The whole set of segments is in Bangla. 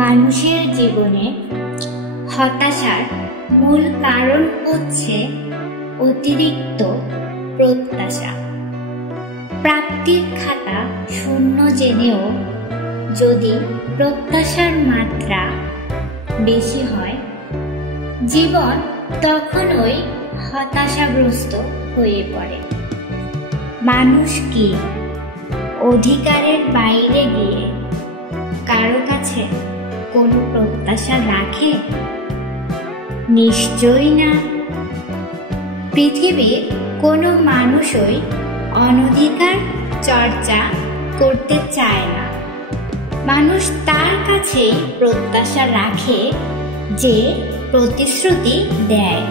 মানুষের জীবনে হতাশার মূল কারণ হচ্ছে অতিরিক্ত প্রত্যাশা। প্রাপ্তির খাতা শূন্য জেনেও যদি প্রত্যাশার মাত্রা বেশি হয়, জীবন তখনই হতাশাগ্রস্ত হয়ে পড়ে। মানুষ কি অধিকারের বাইরে গিয়ে কারো কাছে কোনো প্রত্যাশা রাখে? নিশ্চয়ই না। পৃথিবীর কোনো মানুষই অনধিকার চর্চা করতে চায় না। মানুষ তার কাছেই প্রত্যাশা রাখে যে প্রতিশ্রুতি দেয়।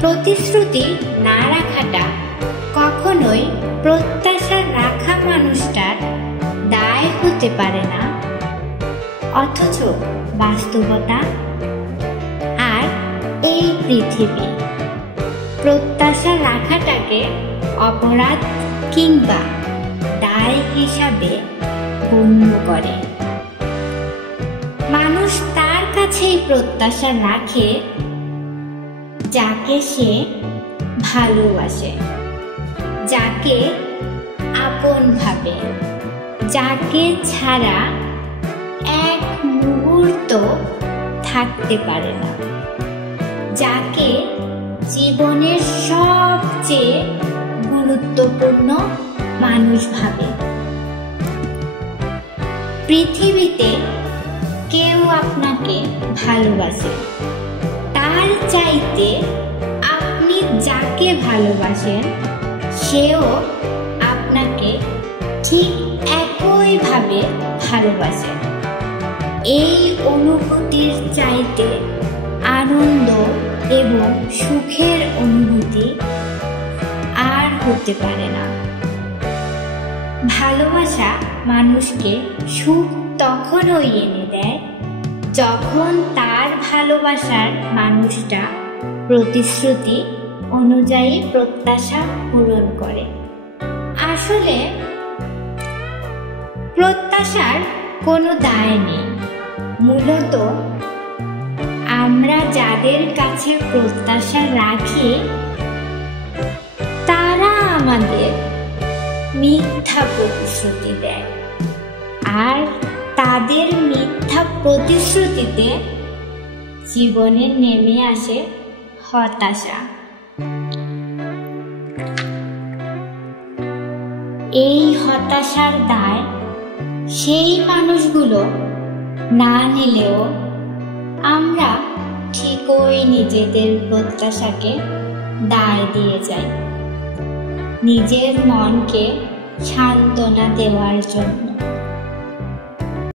প্রতিশ্রুতি না রাখাটা কখনোই প্রত্যাশা রাখা মানুষটার দায় হতে পারে না, অথচ বাস্তবতা আর এই পৃথিবী প্রত্যাশা রাখাটাকে অপরাধ কিংবা দায় হিসাবে গণ্য করে। মানুষ তার কাছেই প্রত্যাশা রাখে যাকে সে ভালোবাসে, যাকে আপন ভাবে, যাকে ছাড়া এক মুহূর্ত থাকতে পারে না, যাকে জীবনের সবচেয়ে গুরুত্বপূর্ণ মানুষ ভাবে। পৃথিবীতে কেউ আপনাকে ভালোবাসে, তার চাইতে আপনি যাকে ভালোবাসেন সেও আপনাকে ঠিক একইভাবে ভালোবাসে। এই অনুভূতির চাইতে আনন্দ এবং সুখের অনুভূতি আর হতে পারে না। ভালোবাসা মানুষকে সুখ তখনই এনে দেয় যখন তার ভালোবাসার মানুষটা প্রতিশ্রুতি অনুযায়ী প্রত্যাশা পূরণ করে। আসলে প্রত্যাশার কোনো দায় নেই। মূলত আমরা যাদের কাছে প্রত্যাশা রাখি তারা আমাদের মিথ্যা প্রতিশ্রুতি দেয়, আর তাদের মিথ্যা প্রতিশ্রুতিতে জীবনে নেমে আসে হতাশা। এই হতাশার দায় সেই মানুষগুলো না নিলেও আমরা ঠিকই নিজেদের প্রত্যাশাকে দায় দিয়ে যাই, নিজের মনকে সান্ত্বনা দেওয়ার জন্য।